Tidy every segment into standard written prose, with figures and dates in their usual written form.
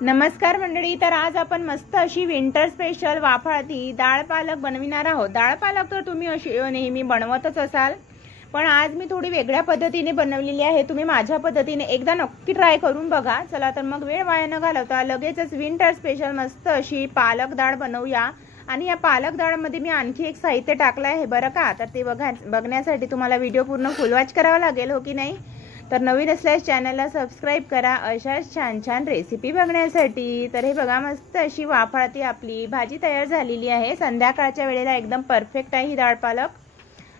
नमस्कार मंडळी, तर आज आपण मस्त अशी विंटर स्पेशल वाफाळती डाळ पालक बनविणार आहोत। डाळ पालक तर तुम्ही अशी नेहमी बनवतच असाल, पण आज मी थोडी वेगळ्या पद्धतीने बनवलेली आहे। तुम्ही माझ्या पद्धतीने एकदा नक्की ट्राय करून बघा। चला तर मग वेळ वाया न घालवता लगेचच विंटर स्पेशल मस्त अशी पालक डाळ बनवूया। आणि या पालक डाळमध्ये मी आणखी एक साहित्य टाकलं आहे बरं का, तर ते बघण्यासाठी तुम्हाला व्हिडिओ पूर्ण फुल वॉच करावा लागेल, हो की नाही। तर नवीन असल्यास चॅनलला सबस्क्राइब करा अशाच छान छान रेसिपी बघण्यासाठी। तर हे बघा, मस्त अशी वाफाळती आपली भाजी तयार झालेली आहे। संध्याकाळच्या वेळेला एकदम परफेक्ट आहे ही डाळ पालक,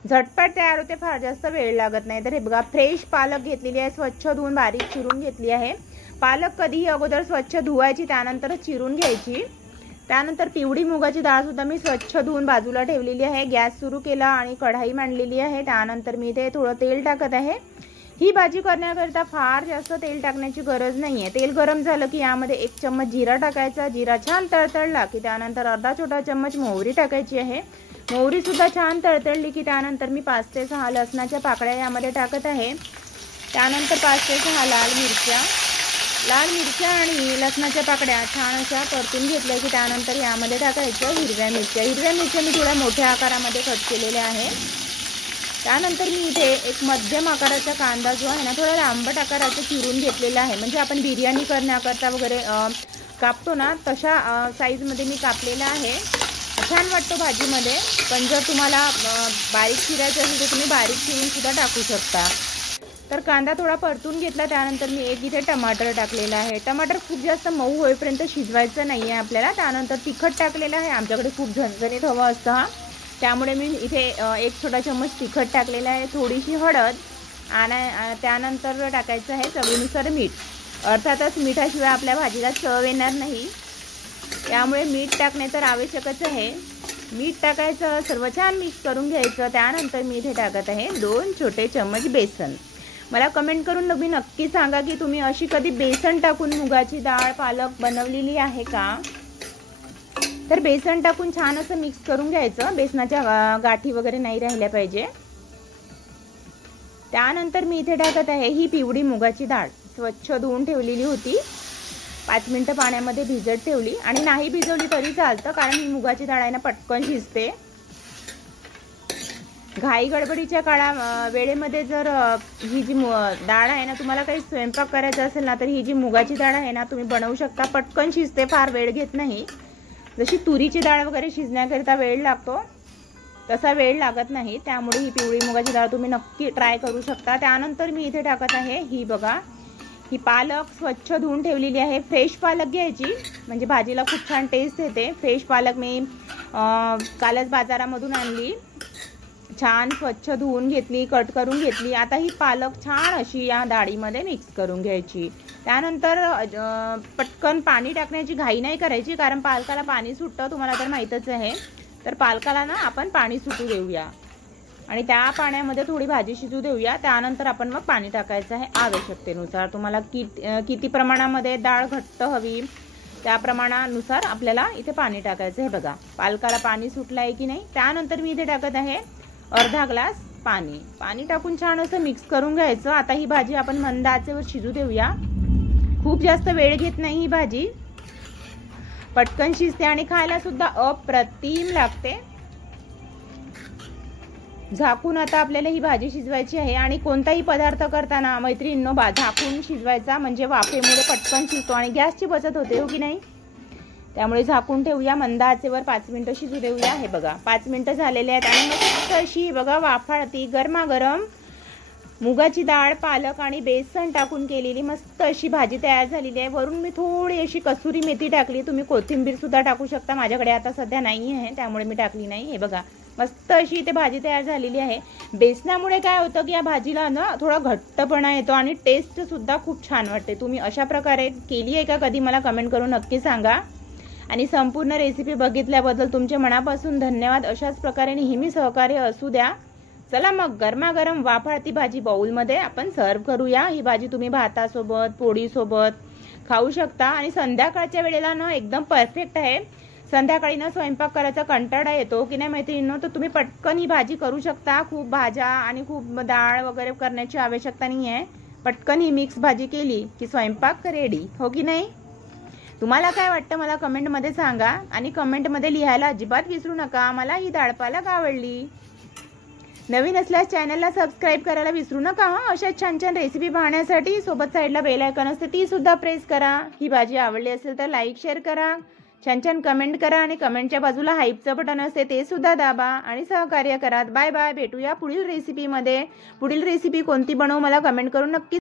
झटपट तयार होते, फार जास्त वेळ लागत नाही। तर हे बघा, फ्रेश पालक घेतलेली आहे, स्वच्छ धुवून बारीक चिरून घेतली आहे। पालक कधीही अगोदर स्वच्छ धुवायची, त्यानंतर चिरून घ्यायची। त्यानंतर पिवळी मुगाची डाळ सुद्धा मी स्वच्छ धुवून बाजूला ठेवलेली आहे। गॅस सुरू केला आणि कढाई मांडलेली आहे। त्यानंतर मी इथे थोडं तेल टाकत आहे। ही भाजी करण्याकरिता फार जास्त तेल टाकण्याची गरज नाहीये। तेल गरम झालं की यामध्ये 1 चम्मच जिरा टाकायचा। जिरा छान तळतळला की त्यानंतर अर्धा छोटा चम्मच मोहरी टाकायची आहे। मोहरी सुद्धा छान तळतळली की त्यानंतर मी 5 ते 6 लसणाच्या पाकळ्या यामध्ये टाकत आहे। त्यानंतर 5 ते 6 लाल मिरच्या आणि लसणाच्या पाकळ्या छान अशा परतून घेतल्या की त्यानंतर यामध्ये टाकायच्या हिरव्या मिरच्या मी थोड्या मोठ्या आकारामध्ये कट केलेल्या आहे। त्यानंतर मी इथे एक मध्यम आकाराचा कांदा जो आहे ना, थोडा लांबट आकाराचा चिरून घेतलेला आहे। म्हणजे आपण बिर्याणी करण्याकरता वगैरे कापतो ना, तशा साईजमध्ये मी कापलेला आहे। छान वाटतो भाजीमध्ये, पण जर तुम्हाला बारीक चिरायचं असेल तर तुम्ही बारीक चिरून सुद्धा टाकू शकता। तर कांदा थोडा परतून घेतला, त्यानंतर मी एक इथे टमाटर टाकलेला आहे। टमाटर खूप जास्त मऊ होईपर्यंत शिजवायचं नाही आहे आपल्याला। त्यानंतर तिखट टाकलेलं आहे, आमच्याकडे खूप झणझणीत हवं असतं हा, त्यामुळे मी इथे 1 छोटा चम्मच तिखट टाकलेला आहे, थोडीशी हळद आणि त्यानंतर टाकायचं आहे चवीनुसार मीठ। अर्थातच मिठाशिवाय आपल्या भाजीला चव येणार नाही, त्यामुळे मीठ टाकणे तर आवश्यकच आहे। मीठ टाकायचं, सर्व छान मिक्स करून घ्यायचं। त्यानंतर मी इथे टाकत आहे 2 छोटे चम्मच बेसन। मला कमेंट करून नक्की सांगा की तुम्ही अशी कधी बेसन टाकून मुगाची डाळ पालक बनवलेली आहे का। तर बेसन टाकून छान असं मिक्स करून घ्यायचं, बेसनाच्या गाठी वगैरे नाही राहिल्या पाहिजे। त्यानंतर मी इथे टाकत आहे ही पिवळी मुगाची डाळ, स्वच्छ धुवून ठेवलेली होती, 5 मिनिटं पाण्यामध्ये भिजत ठेवली। आणि नाही भिजवली तरी चालतं, कारण ही मुगाची डाळ आहे ना पटकन शिजते। घाई गडबडीच्या वेळेमध्ये जर ही जी डाळ आहे ना, तुम्हाला काही स्वयंपाक करायचा असेल ना, तर ही जी मुगाची डाळ आहे ना तुम्ही बनवू शकता, पटकन शिजते, फार वेळ घेत नाही। जशी तुरीची डाळ वगैरे शिजण्याकरिता वेळ लागतो तसा वेळ लागत नाही, त्यामुळे ही पिवळी मुगाची डाळ तुम्ही नक्की ट्राय करू शकता। त्यानंतर मी इथे टाकत आहे ही बघा, ही पालक स्वच्छ धुवून ठेवलेली आहे। फ्रेश पालक घ्यायची, म्हणजे भाजीला खूप छान टेस्ट येते। फ्रेश पालक मी कालच बाजारामधून आणली, छान स्वच्छ धुवून घेतली, कट करून घेतली। आता ही पालक छान अशी या डाळीमध्ये मिक्स करून घ्यायची। त्यानंतर पटकन पाणी टाकण्याची घाई नाही करायची, कारण पालकाला पाणी सुटतं, तुम्हाला तर माहीतच आहे। तर पालकाला ना आपण पाणी सुटू देऊया आणि त्या पाण्यामध्ये थोडी भाजी शिजू देऊया। त्यानंतर आपण मग पाणी टाकायचं आहे आवश्यकतेनुसार। तुम्हाला किती प्रमाणामध्ये डाळ घट्ट हवी त्या प्रमाणानुसार आपल्याला इथे पाणी टाकायचं आहे। बघा, पालकाला पाणी सुटलं आहे की नाही। त्यानंतर मी इथे टाकत आहे अर्धा ग्लास पाणी टाकून छान असं मिक्स करून घ्यायचं। आता ही भाजी आपण मंद आचेवर शिजू देऊया, खूप जास्त वेळ घेत नाही ही भाजी, पटकन शिजते आणि खायला सुद्धा अप्रतिम लागते। झाकून आता आपल्याला ही भाजी शिजवायची आहे। आणि कोणताही पदार्थ करताना मैत्रिणींनो झाकून शिजवायचा, म्हणजे वाफेमुळे पटकन शिजतो आणि गॅसची बचत होते, हो की नाही। त्यामुळे झाकून ठेवूया, मंद आचेवर 5 मिनिटं शिजू देऊया। हे बघा 5 मिनिटं झालेले आहेत आणि मस्त अशी बघा वाफाळती गरमागरम मुगाची डाळ पालक आणि बेसन टाकून केलेली मस्त अशी भाजी तयार झालेली आहे। वरून मी थोडी अशी कसुरी मेथी टाकली, तुम्ही कोथिंबीर सुद्धा टाकू शकता, माझ्याकडे आता सध्या नाही आहे त्यामुळे मी टाकली नाही। हे बघा, मस्त अशी इथे भाजी तयार झालेली आहे। बेसनामुळे काय होतं की या भाजीला ना थोडा घट्टपणा येतो आणि टेस्ट सुद्धा खूप छान वाटते। तुम्ही अशा प्रकारे केली आहे का कधी, मला कमेंट करून नक्की सांगा। आणि संपूर्ण रेसिपी बघितल्याबद्दल तुमचे मनापासून धन्यवाद। अशाच प्रकारे नेहमी सहकार्य असू द्या। चला मग गरमागरम वाफाळती भाजी बाउलमध्ये आपण सर्व करूया। ही भाजी तुम्ही भातासोबत पोळीसोबत खाऊ शकता आणि संध्याकाळच्या वेळेला ना एकदम परफेक्ट आहे। संध्याकाळी ना स्वयंपाक करायचा कंटाळा येतो की नाही मैत्रिणींनो, तर तुम्ही पटकन ही भाजी करू शकता। खूप भाज्या आणि खूप डाळ वगैरे करण्याची आवश्यकता नाही आहे, पटकन ही मिक्स भाजी केली की स्वयंपाक रेडी, हो की नाही। तुम्हाला काय वाटतं मला कमेंटमध्ये सांगा आणि कमेंटमध्ये लिहायला अजिबात विसरू नका मला ही डाळ पालक आवडली. नवीन असल्यास चॅनलला सबस्क्राईब करायला विसरू नका हां. अशा छान छान रेसिपी पाहण्यासाठी सोबत साईडला बेल आयकॉन असते ती सुद्धा प्रेस करा. ही भाजी आवडली असेल तर लाईक शेअर करा, छान छान कमेंट करा आणि कमेंटच्या बाजूला हाईपचं बटन असते ते सुद्धा दाबा आणि सहकार्य करा. Bye bye. भेटूया पुढील रेसिपीमध्ये. पुढील रेसिपी कोणती बनवू मला कमेंट करून नक्की